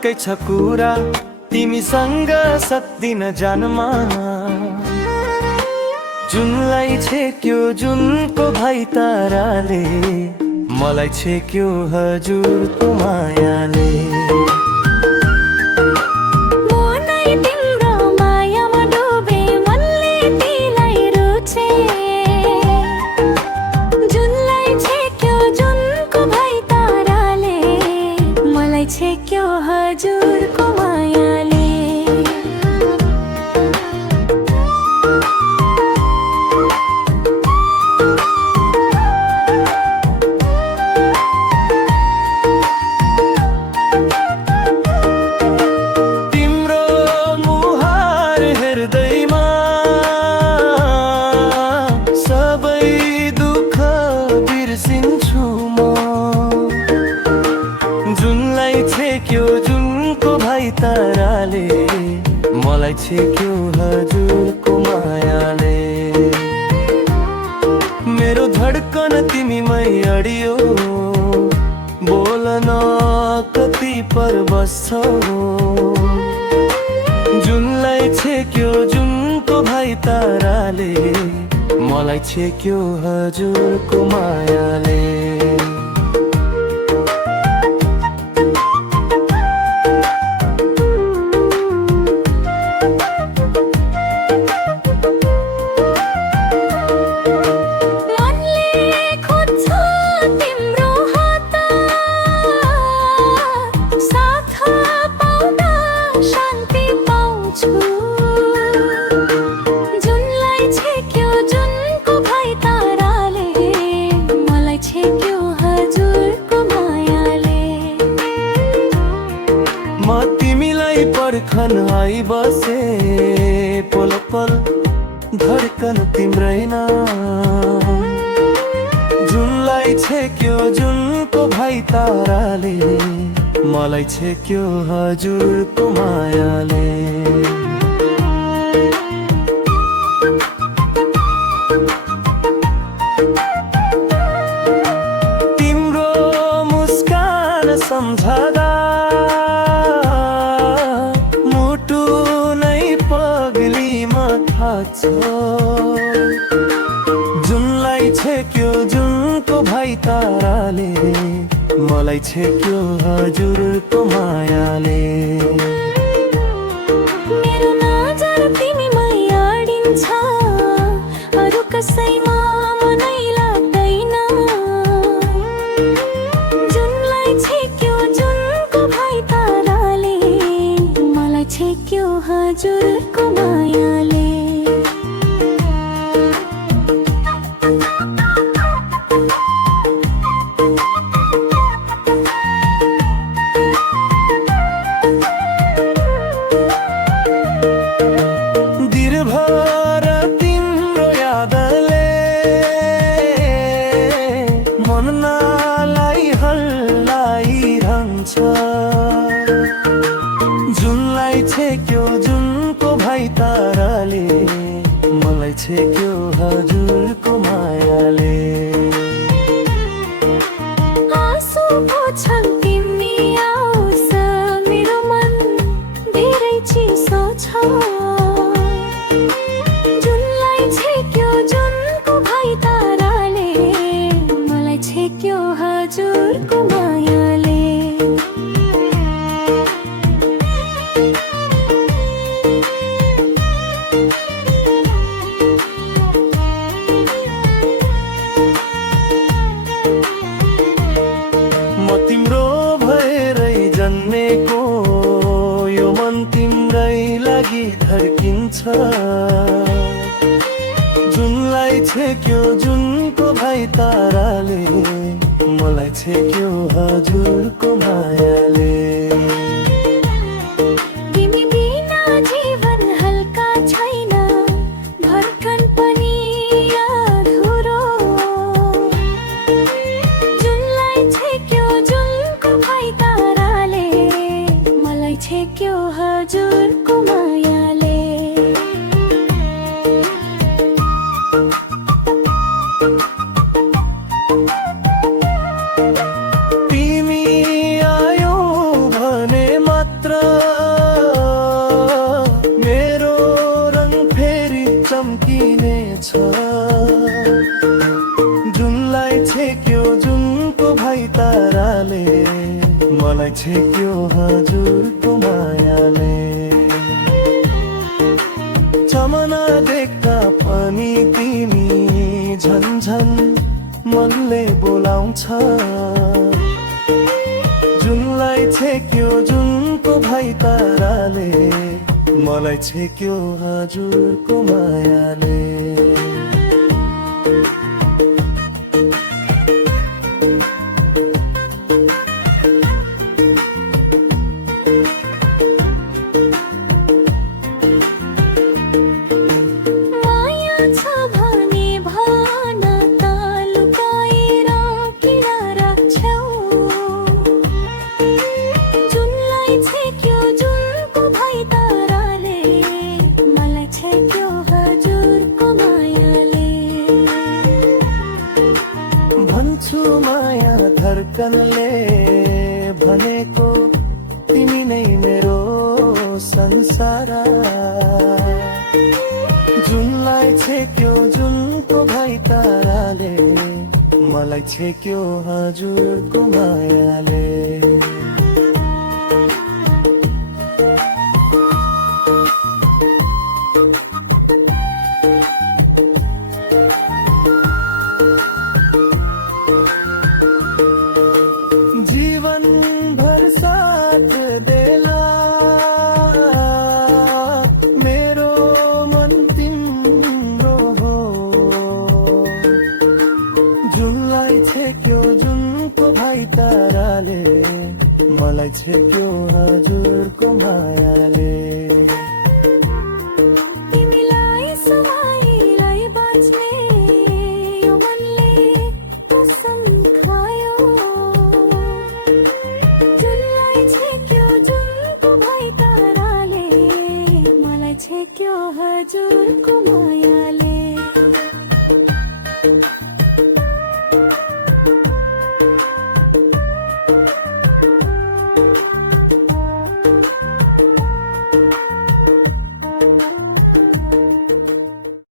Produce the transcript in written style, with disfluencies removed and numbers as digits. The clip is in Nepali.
पक्कै छ कुरा तिमीसँग सक्दिन जानमा। जुनलाई छेक्यो जुनको भाइ ताराले, मलाई छेक्यो हजुरको मायाले। छेक्यो हजुरको मायाले। तिम्रो मुहार हेर्दैमा सबै दुःख बिर्सिन्छु म। जुनलाई छेक्यो जुनको भाइ ताराले, मलाई छेक्यो हजुरको मायाले। मेरो धड्कन तिमीमै अडियो, बोल्न कति परवश छौ। जुनलाई छेक्यो जुनको भाइ ताराले, मलाई छेक्यो हजुरको मायाले। म तिमीलाई पर्खन आइबसे, पल पल धड्कन तिम्रै नाम। जुनलाई छेक्यो जुनको भाइ ताराले, मलाई छेक्यो हजुरको मायाले। तिम्रो मुस्कान सम्झदा मुटु नै पग्लीमा थाक्छ। जुनलाई छेक्यो जुनको भाइ ताराले, मलाई छेक्यो हजुरको मायाले। मेरो नजर तिमीमै अडिन्छ, अरू कसैमा मनै लाग्दैन। जुनलाई छेक्यो जुनको भाइ ताराले, मलाई छेक्यो हजुरको मायाले। दिनभर तिम्रो यादले मन नालाई हल्लाइरहन्छ। जुनलाई छेक्यो जुनको भाइ ताराले, मलाई छेक्यो हजुरको मायाले। आँसु पोछन् तिमी आउँछ, मेरो मन धेरै चिसो छ। जुनलाई छेक्यो जुनको भाइ ताराले, मलाई छेक्यो हजुरको मायाले। म तिम्रो भएरै जन्मेको, यो मन तिम्रै लागि धड्किन्छ। जुनलाई छेक्यो जुनको भाइ ताराले, मलाई छेक्यो हजुरको मायाले। तिमी बिना जीवन हल्का छैन, धड्कन पनि अधुरो। जुनलाई छेक्यो जुनको भाइ ताराले, मलाई छेक्यो हजुरको मायाले। तिमी आयो चम्किनेछ जुनलाई छेक्यो जुनको भाइ ताराले मलाई छेक्यो हजुरको मायाले चमना देख्दा पनि तिमी झन्झन मनले बोलाउँछ जुनलाई छेक्यो जुनको भाइ ताराले मलाई छेक्यो हजुरको मायाले माया छ भने भन त लुकाएर किन राख्छौ जुनलाई छेक्यो जुनको भाइ ताराले मलाई छेक्यो हजुरको मायाले भन्छु माया धर्कनले भनेको तिमी नै मेरो संसार जुनलाई छेक्यो जुनको भाइ ताराले मलाई छेक्यो हजुरको मायाले जीवन भर साथ देला मेरो मन तिम्रो हो जुनलाई छेक्यो जुनको भाइ ताराले मलाई छेक्यो हजुरको मायाले तिमीलाई